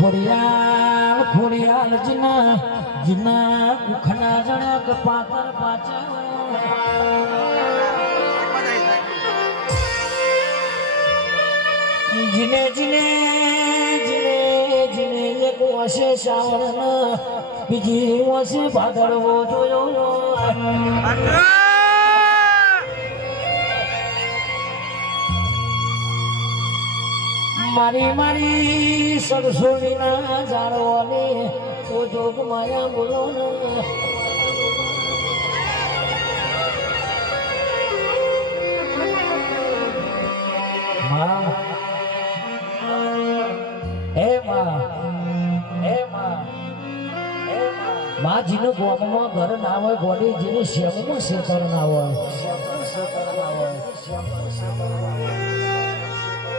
ખોડિયાલ જીના જીના જણા જણક પાતર પાછા જીને જીને જીને જીને એક વસે શ્રાવણ, બીજી વસે ભાદરવો જોયો. મારી મારી સરસોડીના ઝાડવાને તો જોગ માયા બોલો માં. જીનું ગોમમાં ઘર ના હોય ગોડી જીની શેમમાં શેતર ના હોય.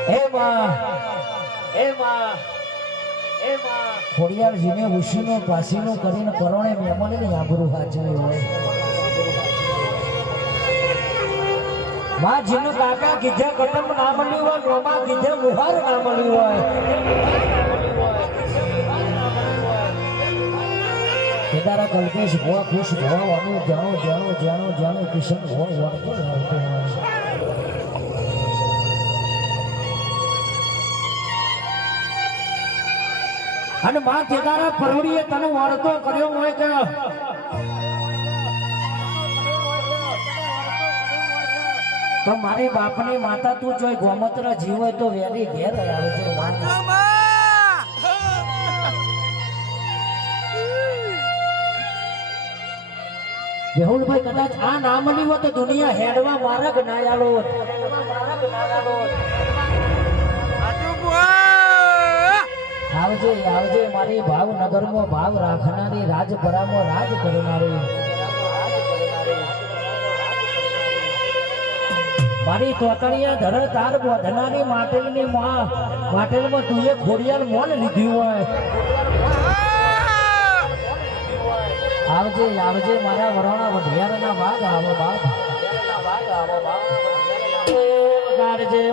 હે માં હે માં હે માં ખોડિયાર જીને ઉશીનો પાસીનો કરીને પરોણે મહેમાને ને આબરૂ હાચવી હોય. માં જીનું કાકા કીધે કટમ ના મળ્યું હોય હોય. કેદારા કલ્પેશ ભોવા ખુશ ભોવાનું જાણો જાણો જાણો જાણો કિશન ભો વળતો અને માં કેદારા પરોડીએ તને વળતો કર્યો હોય કે તો મારી બાપની માતા તું જોઈ ગોમત્ર જીવ હોય તો વેલી ઘેર આવે છે. મેહુલભાઈ કદાચ આ નામ મળી હોત તો દુનિયા હેડવા મારગ ના આલો હોત. આવજે આવજે, મારી ભાવનગરમાં ભાવ રાખનારી રાજપરામાં રાજ કરનારી. મારી તોતણિયા ધર તાર વધનારી માટેલની માં, માટેલમાં તું એ ખોડિયાર મોન લીધી હોય. આવજે આવજે, મારા વરોણા વઢિયારના વાઘ આવો બાપ.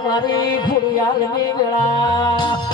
મારી ખોડિયારની વેળા.